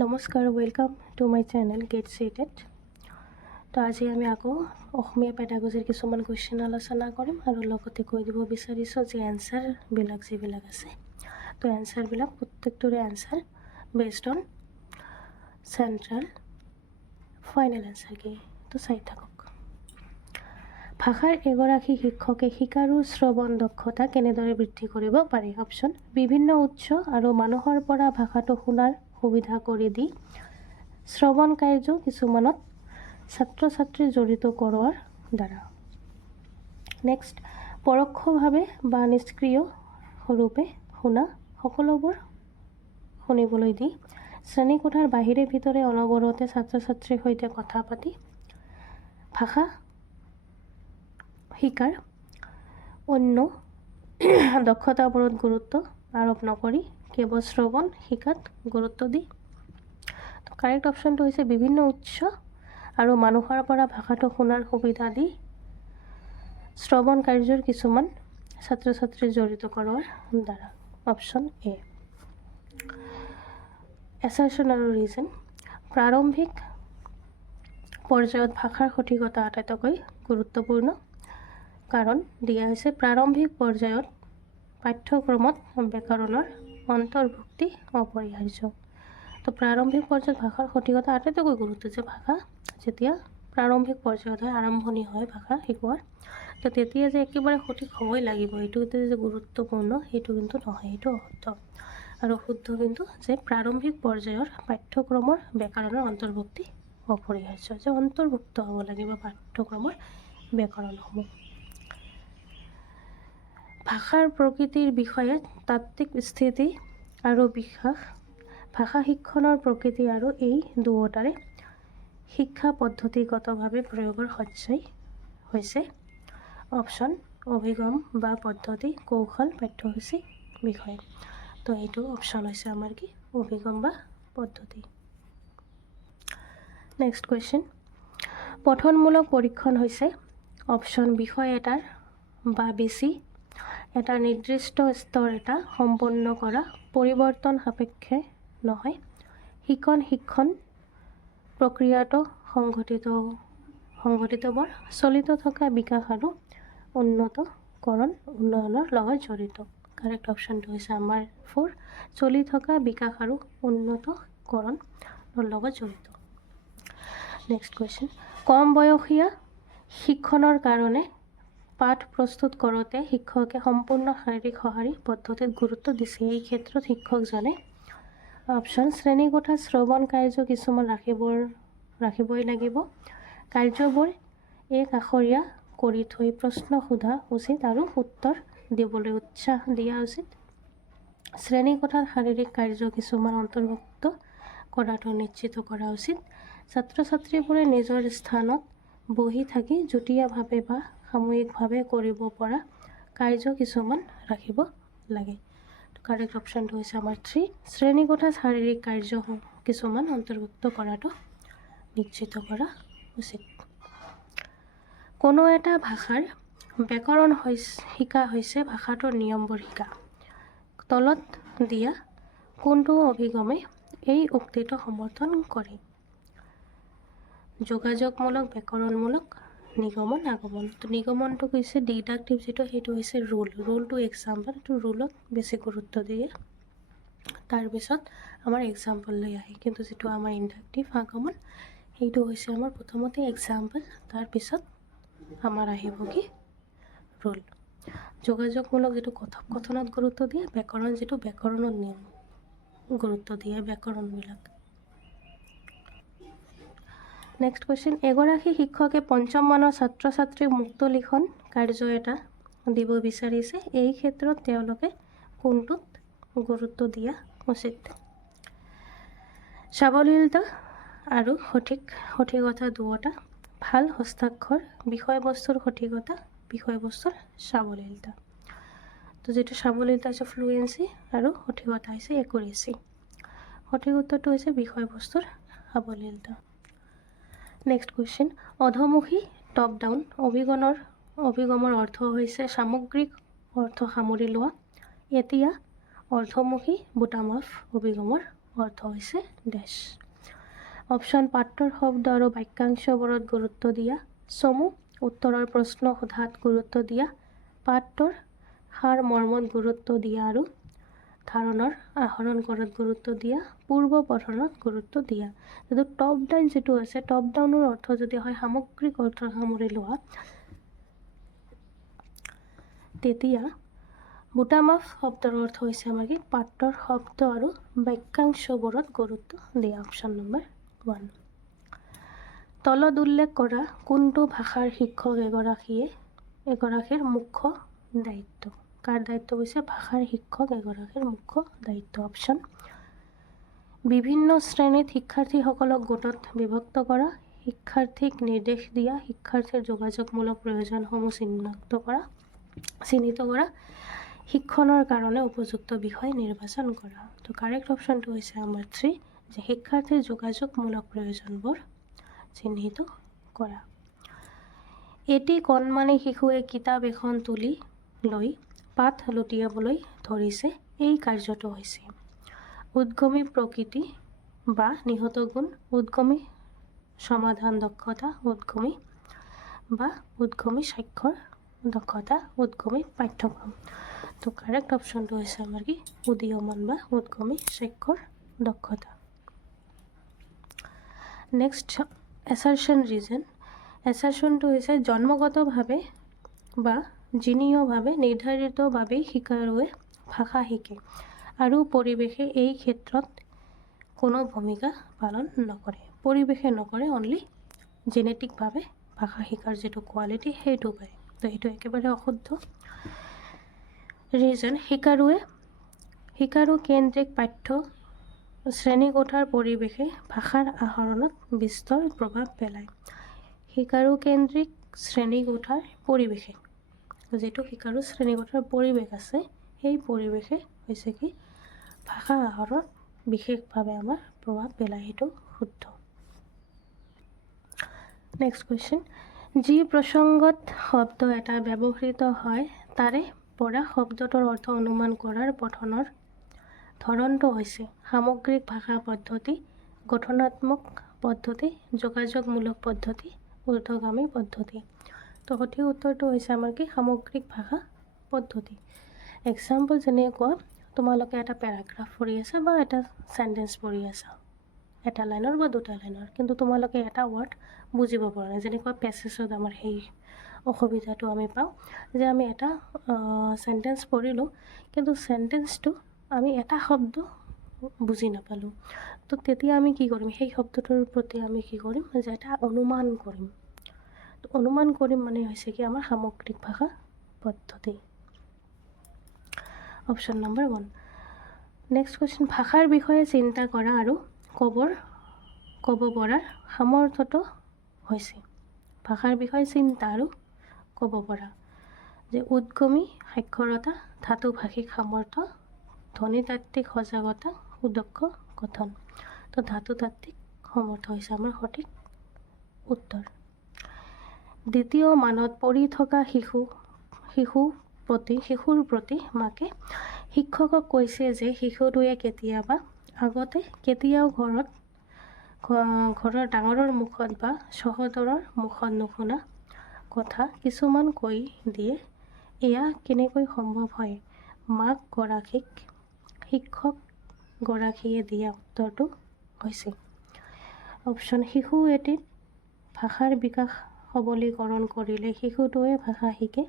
নমস্কাৰ, welcome to my channel get started. তো আজি আমি আকৌ অসমীয়া পেডাগজিৰ কিছুমান কুৱেশ্যন আলোচনা কৰিম আৰু লগতে কৈ দিব বিচাৰিছোঁ যে এনচাৰবিলাক যিবিলাক আছে, তো এনচাৰবিলাক প্ৰত্যেকটোৰে answer based on central final answer কি, তো চাই থাকক। ভাষাৰ এগৰাকী শিক্ষকে শিকাৰু শ্ৰৱণ দক্ষতা কেনেদৰে বৃদ্ধি কৰিব পাৰে? অপশ্যন: বিভিন্ন উৎস আৰু মানুহৰ পৰা ভাষাটো শুনাৰ সুবিধা কৰি দি শ্ৰৱণ কাৰ্য কিছুমানত ছাত্ৰ ছাত্ৰী জড়িত কৰোৱাৰ দ্বাৰা। নেক্সট, পৰোক্ষভাৱে বা নিষ্ক্ৰিয় ৰূপে শুনা সকলোবোৰ শুনিবলৈ দি শ্ৰেণীকোঠাৰ বাহিৰে ভিতৰে অনবৰতে ছাত্ৰ ছাত্ৰীৰ সৈতে কথা পাতি ভাষা শিকাৰ অন্য দক্ষতাবোৰত গুৰুত্ব আৰোপ নকৰি কেৱল শ্ৰৱণ শিকাত গুৰুত্ব দি। কাৰেক্ট অপশ্যনটো হৈছে বিভিন্ন উৎস আৰু মানুহৰ পৰা ভাষাটো শুনাৰ সুবিধা দি শ্ৰৱণ কাৰ্যৰ কিছুমান ছাত্ৰ ছাত্ৰী জড়িত কৰোৱাৰ দ্বাৰা। Option A. এছাৰশ্যন আৰু ৰিজন: প্ৰাৰম্ভিক পৰ্যায়ত ভাষাৰ সঠিকতা আটাইতকৈ গুৰুত্বপূৰ্ণ কাৰণ দিয়া হৈছে প্ৰাৰম্ভিক পৰ্যায়ত পাঠ্যক্ৰমত ব্যাকৰণৰ অন্তৰ্ভুক্তি অপৰিহাৰ্য। তো প্ৰাৰম্ভিক পৰ্যায়ত ভাষাৰ সঠিকতা আটাইতকৈ গুৰুত্ব, যে ভাষা যেতিয়া প্ৰাৰম্ভিক পৰ্যায়ত হয়, আৰম্ভণি হয় ভাষা শিকোৱাৰ, তো তেতিয়া যে একেবাৰে সঠিক হ'বই লাগিব, এইটো যে গুৰুত্বপূৰ্ণ সেইটো কিন্তু নহয়, সেইটো অশুদ্ধ। আৰু শুদ্ধ কিন্তু যে প্ৰাৰম্ভিক পৰ্যায়ৰ পাঠ্যক্ৰমৰ ব্যাকৰণৰ অন্তৰ্ভুক্তি অপৰিহাৰ্য, যে অন্তৰ্ভুক্ত হ'ব লাগিব পাঠ্যক্ৰমৰ ব্যাকৰণসমূহ। ভাষাৰ প্ৰকৃতিৰ বিষয়ে তাত্ত্বিক স্থিতি আৰু বিশ্বাস: ভাষা শিক্ষণৰ প্ৰকৃতি আৰু এই দুয়োটাৰে শিক্ষা পদ্ধতিগতভাৱে প্ৰয়োগৰ সঞ্চয় হৈছে। অপশ্যন: অভিগম বা পদ্ধতি, কৌশল, পাঠ্যসূচী, বিষয়। তো এইটো অপশ্যন হৈছে আমাৰ কি, অভিগম বা পদ্ধতি। নেক্সট কুৱেশ্যন: পঠনমূলক পৰীক্ষণ হৈছে অপশ্যন বিষয় এটাৰ বা বেছি এটা নিৰ্দিষ্ট স্তৰ এটা সম্পন্ন কৰা পৰিৱৰ্তন সাপেক্ষে নহয়, শিক্ষণ প্ৰক্ৰিয়াটো সংঘটিতবৰ চলিত থকা বিকাশ আৰু উন্নয়নৰ লগত জড়িত। কাৰেক্ট অপশ্যনটো হৈছে আমাৰ 4, চলি থকা বিকাশ আৰু উন্নতকৰণৰ লগত জড়িত। নেক্সট কুৱেশ্যন: কম বয়সীয়া শিক্ষণৰ কাৰণে পাঠ প্ৰস্তুত কৰোঁতে শিক্ষকে সম্পূৰ্ণ শাৰীৰিক সঁহাৰি পদ্ধতিত গুৰুত্ব দিছে। এই ক্ষেত্ৰত শিক্ষকজনে অপশ্যন: শ্ৰেণীকোঠাত শ্ৰৱণ কাৰ্য কিছুমান ৰাখিবই লাগিব, কাৰ্যবোৰ একআখৰীয়া কৰি থৈ প্ৰশ্ন সোধা উচিত আৰু উত্তৰ দিবলৈ উৎসাহ দিয়া উচিত, শ্ৰেণীকোঠাত শাৰীৰিক কাৰ্য কিছুমান অন্তৰ্ভুক্ত কৰাটো নিশ্চিত কৰা উচিত, ছাত্ৰ ছাত্ৰীবোৰে নিজৰ স্থানত বহি থাকি যুটীয়াভাৱে বা সামূহিকভাৱে কৰিব পৰা কাৰ্য কিছুমান ৰাখিব লাগে। কাৰেক্ট অপশ্যনটো হৈছে আমাৰ 3, শ্ৰেণীকোঠাত শাৰীৰিক কাৰ্য কিছুমান অন্তৰ্ভুক্ত কৰাটো নিশ্চিত কৰা উচিত। কোনো এটা ভাষাৰ ব্যাকৰণ শিকা হৈছে ভাষাটোৰ নিয়মবোৰ শিকা। তলত দিয়া কোনটো অভিগমে এই উক্তিটো সমৰ্থন কৰে? যোগাযোগমূলক, ব্যাকৰণমূলক, নিগমন, আগমন। তো নিগমনটো কৈছে ডিডাক্টিভ যিটো, সেইটো হৈছে ৰুলটো এক্সাম্পল, তো ৰুলত বেছি গুৰুত্ব দিয়ে, তাৰপিছত আমাৰ এক্সাম্পল লৈ আহে। কিন্তু যিটো আমাৰ ইণ্ডাক্টিভ আগমন, সেইটো হৈছে আমাৰ প্ৰথমতে এক্সাম্পল, তাৰপিছত আমাৰ আহিব কি ৰুল। যোগাযোগমূলক যিটো কথোপকথনত গুৰুত্ব দিয়ে, ব্যাকৰণ যিটো ব্যাকৰণত নিয়ম গুৰুত্ব দিয়ে ব্যাকৰণবিলাক। নেক্সট কুৱেশ্যন: এগৰাকী শিক্ষকে পঞ্চম মানৰ ছাত্ৰ ছাত্ৰীক মুক্ত লিখন কাৰ্য এটা দিব বিচাৰিছে, এই ক্ষেত্ৰত তেওঁলোকে কোনটোত গুৰুত্ব দিয়া উচিত? সাৱলীলতা আৰু সঠিকতা দুয়োটা, ভাল হস্তাক্ষৰ, বিষয়বস্তুৰ সঠিকতা, বিষয়বস্তুৰ সাৱলীলতা। তো যিটো সাৱলীলতা হৈছে ফ্লুৱেঞ্চি আৰু সঠিকতা হৈছে একুৰেচি। সঠিক উত্তৰটো হৈছে বিষয়বস্তুৰ সাৱলীলতা। নেক্সট কুৱেশ্যন: অধোমুখী টপ ডাউন অভিগমৰ অৰ্থ হৈছে সামগ্ৰিক অৰ্থ সামৰি লোৱা। এতিয়া অৰ্ধমুখী বুটাম আপ অভিগমৰ অৰ্থ হৈছে ডেছ। অপশ্যন পাঠৰ শব্দ আৰু বাক্যাংশবোৰত গুৰুত্ব দিয়া। চমু উত্তৰৰ প্ৰশ্ন সোধাত গুৰুত্ব দিয়া। পাঠৰ সাৰ মৰ্মত গুৰুত্ব দিয়া আৰু ধাৰণাৰ আহৰণ কৰাত গুৰুত্ব দিয়া। পূৰ্ব পঠনত গুৰুত্ব দিয়া। যিটো টপ ডাউন যিটো আছে, টপ ডাউনৰ অৰ্থ যদি হয় সামগ্ৰিক অৰ্থ সামৰি লোৱা, তেতিয়া বুটাম আপ শব্দৰ অৰ্থ হৈছে আমাৰ কি পাঠৰ শব্দ আৰু বাক্যাংশবোৰত গুৰুত্ব দিয়া। Option number 1। তলত উল্লেখ কৰা কোনটো ভাষাৰ শিক্ষক এগৰাকীৰ মুখ্য দায়িত্ব? কাৰ দায়িত্ব হৈছে ভাষাৰ শিক্ষক এগৰাকীৰ মুখ্য দায়িত্ব? অপশ্যন বিভিন্ন শ্ৰেণীত শিক্ষাৰ্থীসকলক গোটত বিভক্ত কৰা, শিক্ষাৰ্থীক নিৰ্দেশ দিয়া, শিক্ষাৰ্থীৰ যোগাযোগমূলক প্ৰয়োজনসমূহ চিহ্নিত কৰা, শিক্ষণৰ কাৰণে উপযুক্ত বিষয় নিৰ্বাচন কৰা। তো কাৰেক্ট অপশ্যনটো হৈছে আমাৰ 3, যে শিক্ষাৰ্থীৰ যোগাযোগমূলক প্ৰয়োজনবোৰ চিহ্নিত কৰা। এটি কণমানি শিশুৱে কিতাপ এখন তুলি লৈ পাঠ লুটিয়াবলৈ ধৰিছে। এই কাৰ্যটো হৈছে উদ্গমী প্ৰকৃতি বা নিহত গুণ, উদ্গমী সমাধান দক্ষতা, উদ্গমী স্বাক্ষৰ দক্ষতা, উদ্গমী পাঠ্যক্ৰম। তো কাৰেক্ট অপশ্যনটো হৈছে আমাৰ কি উদীয়মান বা উদ্গমী স্বাক্ষৰ দক্ষতা। Next assertion region. এছাৰশ্যনটো হৈছে জন্মগতভাৱে বা জিনীয়ভাৱে নিৰ্ধাৰিতভাৱেই শিকাৰুৱে ভাষা শিকে আৰু পৰিৱেশে এই ক্ষেত্ৰত কোনো ভূমিকা পালন নকৰে। পৰিৱেশে নকৰে, অনলি জেনেটিকভাৱে ভাষা শিকাৰ যিটো কোৱালিটি সেইটো পায়। তো সেইটো একেবাৰে অশুদ্ধ। ৰিজন, শিকাৰু কেন্দ্ৰিক পাঠ্য শ্ৰেণীকোঠাৰ পৰিৱেশে ভাষাৰ আহৰণত বিস্তৰ প্ৰভাৱ পেলায়। শিকাৰু কেন্দ্ৰিক শ্ৰেণীকোঠাৰ পৰিৱেশে, যিটো শিকাৰু শ্ৰেণীকোঠাৰ পৰিৱেশ আছে, সেই পৰিৱেশে হৈছে কি ভাষা আহৰণত বিশেষভাৱে আমাৰ প্ৰভাৱ পেলায়। সেইটো শুদ্ধ। নেক্সট কুৱেশ্যন, যি প্ৰসংগত শব্দ এটা ব্যৱহৃত হয় তাৰে পৰা শব্দটোৰ অৰ্থ অনুমান কৰাৰ পঠনৰ ধৰণটো হৈছে সামগ্ৰিক ভাষা পদ্ধতি, গঠনাত্মক পদ্ধতি, যোগাযোগমূলক পদ্ধতি, ঊৰ্ধ্বগামী পদ্ধতি। তো সঠিক উত্তৰটো হৈছে আমাৰ কি সামগ্ৰিক ভাষা পদ্ধতি। এক্সাম্পল যেনেকুৱা তোমালোকে এটা পেৰাগ্ৰাফ পঢ়ি আছা বা এটা চেণ্টেঞ্চ পঢ়ি আছা, এটা লাইনৰ বা দুটা লাইনৰ, কিন্তু তোমালোকে এটা ৱৰ্ড বুজিব পৰা নাই। যেনেকুৱা পেছেজত আমাৰ সেই অসুবিধাটো আমি পাওঁ যে আমি এটা চেণ্টেঞ্চ পঢ়িলোঁ, কিন্তু চেণ্টেঞ্চটো আমি এটা শব্দ বুজি নাপালোঁ। তো তেতিয়া আমি কি কৰিম, সেই শব্দটোৰ প্ৰতি আমি কি কৰিম, যে এটা অনুমান কৰিম। তো অনুমান কৰিম মানে হৈছে কি আমাৰ সামগ্ৰিক ভাষা পদ্ধতি। Option number 1। নেক্সট কুৱেশ্যন, ভাষাৰ বিষয়ে চিন্তা কৰা আৰু ক'ব পৰাৰ সামৰ্থ্যটো হৈছে ভাষাৰ বিষয়ে চিন্তা আৰু ক'ব পৰা, যে উদ্গমী সাক্ষৰতা, ধাতু ভাষিক সামৰ্থ্য, ধ্বনিতাত্ত্বিক সজাগতা, সুদক্ষ গঠন। তো ধাতুতাত্ত্বিক সামৰ্থ্য হৈছে আমাৰ সঠিক উত্তৰ। দ্বিতীয় মানত পঢ়ি থকা শিশুৰ প্ৰতি মাকে শিক্ষকক কৈছে যে শিশুটোৱে কেতিয়াও ঘৰৰ ডাঙৰৰ মুখত বা সহোদৰৰ মুখত নুশুনা কথা কিছুমান কৈ দিয়ে। এয়া কেনেকৈ সম্ভৱ হয়? শিক্ষকগৰাকীয়ে দিয়া উত্তৰটো হৈছে অপশ্যন শিশু এটিত ভাষাৰ বিকাশ সবলীকৰণ কৰিলে শিশুটোৱে ভাষা শিকে।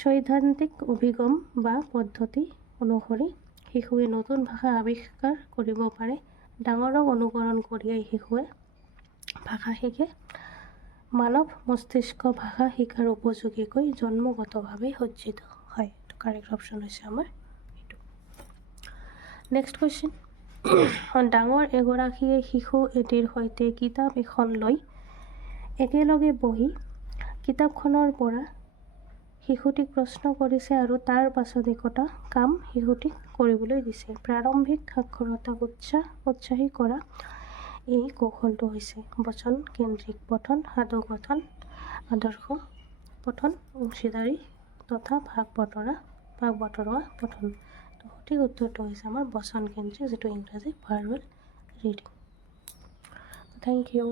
সৈদ্ধান্তিক অভিগম বা পদ্ধতি অনুসৰি শিশুৱে নতুন ভাষা আৱিষ্কাৰ কৰিব পাৰে। ডাঙৰক অনুকৰণ কৰিয়েই শিশুৱে ভাষা শিকে। মানৱ মস্তিষ্ক ভাষা শিকাৰ উপযোগীকৈ জন্মগতভাৱে সজ্জিত হয়। কাৰেক্ট অপশ্যন হৈছে আমাৰ এইটো। নেক্সট কুৱেশ্যন, ডাঙৰ এগৰাকীয়ে শিশু এটিৰ সৈতে কিতাপ এখন লৈ একেলগে বহি কিতাপখনৰ পৰা শিশুটিক প্ৰশ্ন কৰিছে আৰু তাৰ পাছত একোটা কাম শিশুটিক কৰিবলৈ দিছে। প্ৰাৰম্ভিক সাক্ষৰতাক উৎসাহী কৰা এই কৌশলটো হৈছে বচন কেন্দ্ৰিক পঠন, সাধু কথন, আদৰ্শ পঠন, অংশীদাৰী তথা ভাগ বতৰোৱা পঠন। তো সঠিক উত্তৰটো হৈছে আমাৰ বচন কেন্দ্ৰিক, যিটো ইংৰাজী ভাৰ্বেল ৰিডিং। Thank U.